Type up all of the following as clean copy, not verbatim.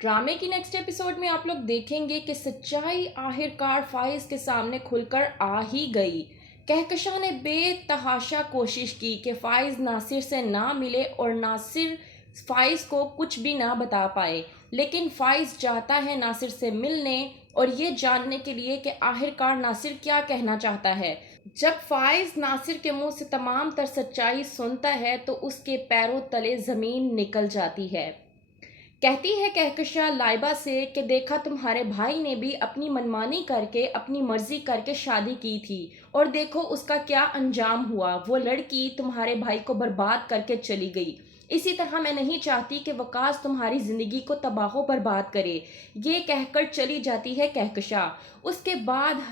ड्रामे की next episode में आप लोग देखेंगे कि सच्चाई आखिरकार फाइज के सामने खुलकर आ ही गई। कहकशां ने बेतहाशा कोशिश की कि फाइज नासिर से ना मिले और नासिर फाइज को कुछ भी ना बता पाए, लेकिन फाइज चाहता है नासिर से मिलने और ये जानने के लिए कि आखिरकार नासिर क्या कहना चाहता है। जब फाइज नासिर के मुंह से तमाम तर सच्चाई सुनता है तो उसके पैरों तले ज़मीन निकल जाती है। कहती है कहकशां लाइबा से कि देखा, तुम्हारे भाई ने भी अपनी मनमानी करके अपनी मर्जी करके शादी की थी और देखो उसका क्या अंजाम हुआ। वो लड़की तुम्हारे भाई को बर्बाद करके चली गई। इसी तरह मैं नहीं चाहती कि वकास तुम्हारी जिंदगी को तबाह बर्बाद करे। ये कहकर चली जाती है कहकशां। उसके बाद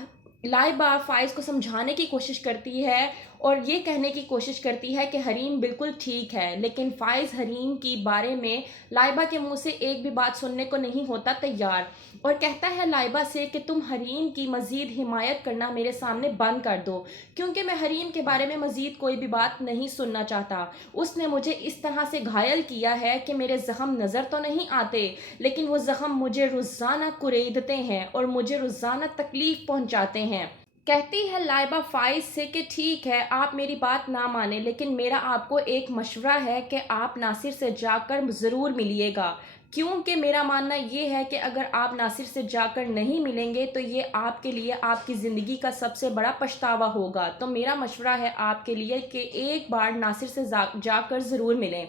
लाइबा फाइज को समझाने की कोशिश करती है और ये कहने की कोशिश करती है कि हरीम बिल्कुल ठीक है, लेकिन फाइज हरीम की बारे में लाइबा के मुंह से एक भी बात सुनने को नहीं होता तैयार और कहता है लाइबा से कि तुम हरीम की मज़ीद हिमायत करना मेरे सामने बंद कर दो, क्योंकि मैं हरीम के बारे में मज़ीद कोई भी बात नहीं सुनना चाहता। उसने मुझे इस तरह से घायल किया है कि मेरे ज़ख्म नज़र तो नहीं आते, लेकिन वो ज़ख्म मुझे रोज़ाना कुरेदते हैं और मुझे रोज़ाना तकलीफ़ पहुंचाते हैं। कहती है लाइबा फाइज से कि ठीक है, आप मेरी बात ना माने, लेकिन मेरा आपको एक मशवरा है कि आप नासिर से जाकर ज़रूर मिलिएगा, क्योंकि मेरा मानना ये है कि अगर आप नासिर से जाकर नहीं मिलेंगे तो ये आपके लिए आपकी ज़िंदगी का सबसे बड़ा पछतावा होगा। तो मेरा मशवरा है आपके लिए कि एक बार नासिर से जाकर ज़रूर मिलें।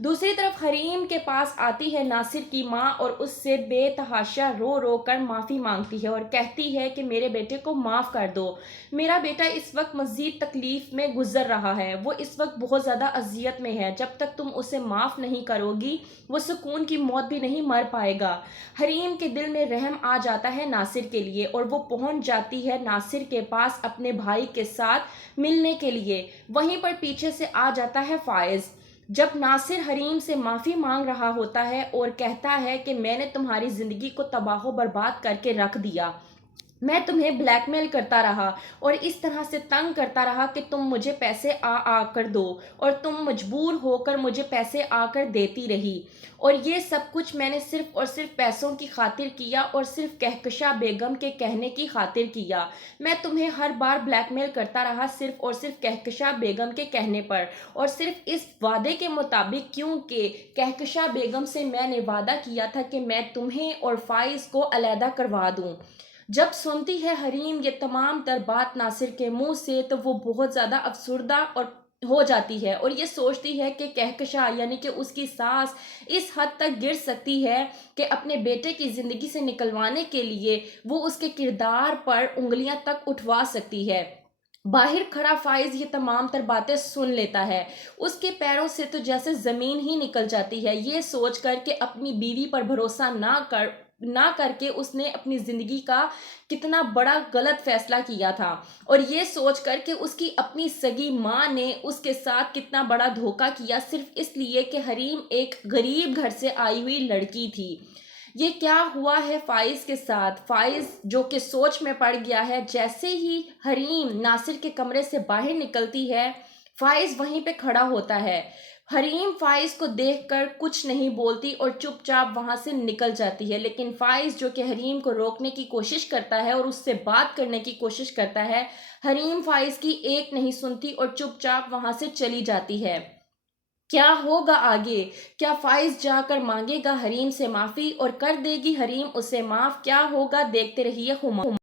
दूसरी तरफ हरीम के पास आती है नासिर की माँ और उससे बेतहाशा रो रो कर माफ़ी मांगती है और कहती है कि मेरे बेटे को माफ़ कर दो। मेरा बेटा इस वक्त मज़ीद तकलीफ़ में गुजर रहा है, वो इस वक्त बहुत ज़्यादा अजियत में है। जब तक तुम उसे माफ़ नहीं करोगी वो सुकून की मौत भी नहीं मर पाएगा। हरीम के दिल में रहम आ जाता है नासिर के लिए और वो पहुंच जाती है नासिर के पास अपने भाई के साथ मिलने के लिए। वहीं पर पीछे से आ जाता है फाइज। जब नासिर हरीम से माफ़ी मांग रहा होता है और कहता है कि मैंने तुम्हारी ज़िंदगी को तबाह बर्बाद करके रख दिया, मैं तुम्हें ब्लैकमेल करता रहा और इस तरह से तंग करता रहा कि तुम मुझे पैसे आ कर दो और तुम मजबूर होकर मुझे पैसे आकर देती रही, और ये सब कुछ मैंने सिर्फ और सिर्फ पैसों की खातिर किया और सिर्फ कहकशां बेगम के कहने की खातिर किया। मैं तुम्हें हर बार ब्लैकमेल करता रहा सिर्फ और सिर्फ कहकशां बेगम के कहने पर और सिर्फ इस वादे के मुताबिक, क्योंकि कहकशां बेगम से मैंने वादा किया था कि मैं तुम्हें और फाइज को अलहदा करवा दूं। जब सुनती है हरीम ये तमाम तर बात नासिर के मुंह से तो वो बहुत ज़्यादा अफसुर्दा और हो जाती है और ये सोचती है कि कहकशां यानी कि उसकी सास इस हद तक गिर सकती है कि अपने बेटे की ज़िंदगी से निकलवाने के लिए वो उसके किरदार पर उंगलियां तक उठवा सकती है। बाहर खड़ा फाइज ये तमाम तर बातें सुन लेता है। उसके पैरों से तो जैसे ज़मीन ही निकल जाती है। ये सोच कर कि अपनी बीवी पर भरोसा ना करके उसने अपनी ज़िंदगी का कितना बड़ा गलत फैसला किया था और ये सोच कर कि उसकी अपनी सगी माँ ने उसके साथ कितना बड़ा धोखा किया सिर्फ इसलिए कि हरीम एक गरीब घर से आई हुई लड़की थी। ये क्या हुआ है फाइज के साथ। फाइज जो कि सोच में पड़ गया है। जैसे ही हरीम नासिर के कमरे से बाहर निकलती है, फाइज वहीं पे खड़ा होता है। हरीम फाइज को देखकर कुछ नहीं बोलती और चुपचाप वहां से निकल जाती है, लेकिन फाइज जो कि हरीम को रोकने की कोशिश करता है और उससे बात करने की कोशिश करता है, हरीम फाइज की एक नहीं सुनती और चुपचाप वहां से चली जाती है। क्या होगा आगे? क्या फाइज जाकर मांगेगा हरीम से माफी और कर देगी हरीम उसे माफ? क्या होगा? देखते रहिए हुमा।